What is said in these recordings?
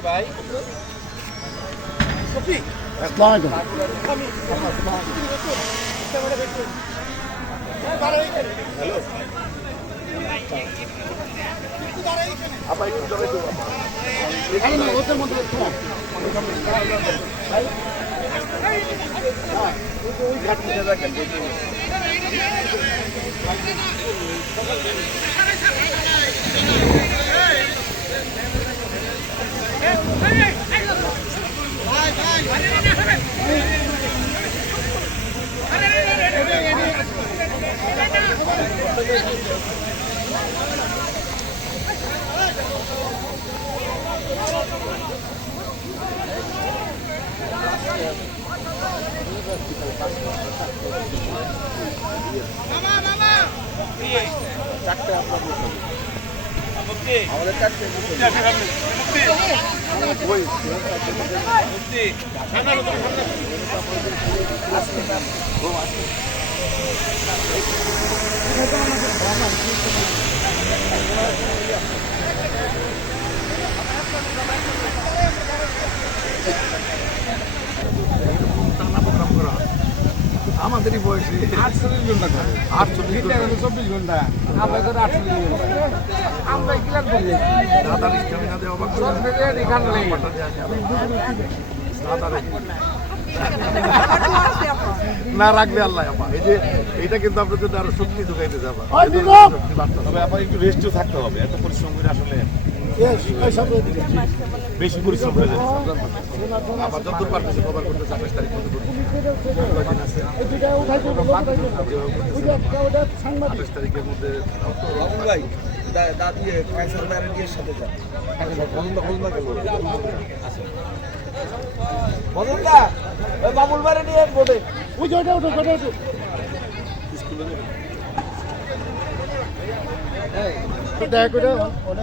ভাই? ওই ঘাট থেকে দেখেন, ওই যে- চারটে আপনার বসে হবে। আমাদের চারটে বসে হবে। ওই, টানা প্রোগ্রাম করা। আমাদেরই বয়সে। আটচল্লিশ ঘণ্টা করে। আটচল্লিশ ঘণ্টা। চব্বিশ ঘণ্টা। আমরা করে আটচল্লিশ ঘণ্টা। আমরা ক্লিয়ার করি। সব মিলিয়ে এখানে নেই। না রাখলে আল্লাহ আপা এই যে এটা কিন্তু আপনার জন্য আরও শক্তি ঢুকাইতে যাবা। তবে আপনার একটু রেস্টও থাকতে হবে এত পরিশ্রম করে আসলে বেশি পরিশ্রম হয়ে যাচ্ছে আবার যতদূর পারতেছে কভার করতে আঠাশ তারিখ আঠাশ তারিখের মধ্যে দাদি সাথে যান বদলদা ওই বাবুল ব্যারেন্টি এক বোর্ডে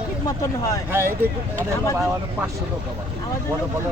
ঠিক মতন হয় পাঁচশো লোক আবার আমাদের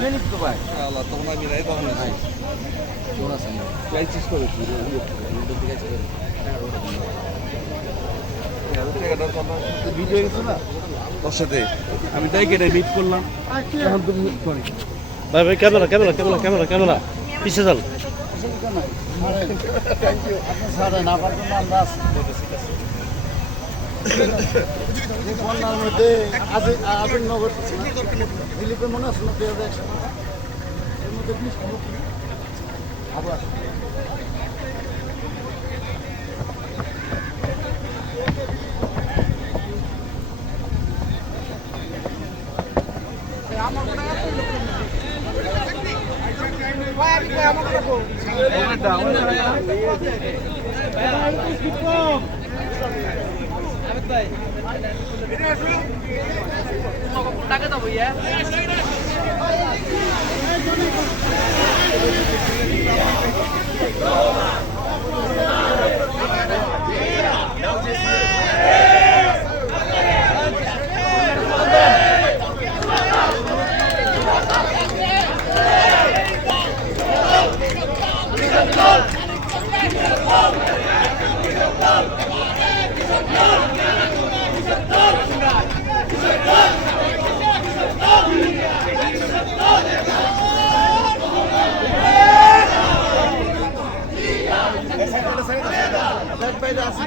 শুনে নিত তো ভাই আল্লাহ তখন আমি নাই তখন নাই কেমন আছেন প্র্যাকটিস করে ভিডিও গেছে না? তোর সাথে। আমি তাই কেটে মিট করলাম। এখন তুমি করি। ভাই ভাই camera camera camera camera camera পিছিয়ে যান না পারবেন না আমরা আছি। এই বন্যার মধ্যে আজি আবির নগর দিলীপের মনে আছে না দুই হাজার একশো এর মধ্যে বিশ মুক্তি আবার দেখ ভাই, আসি।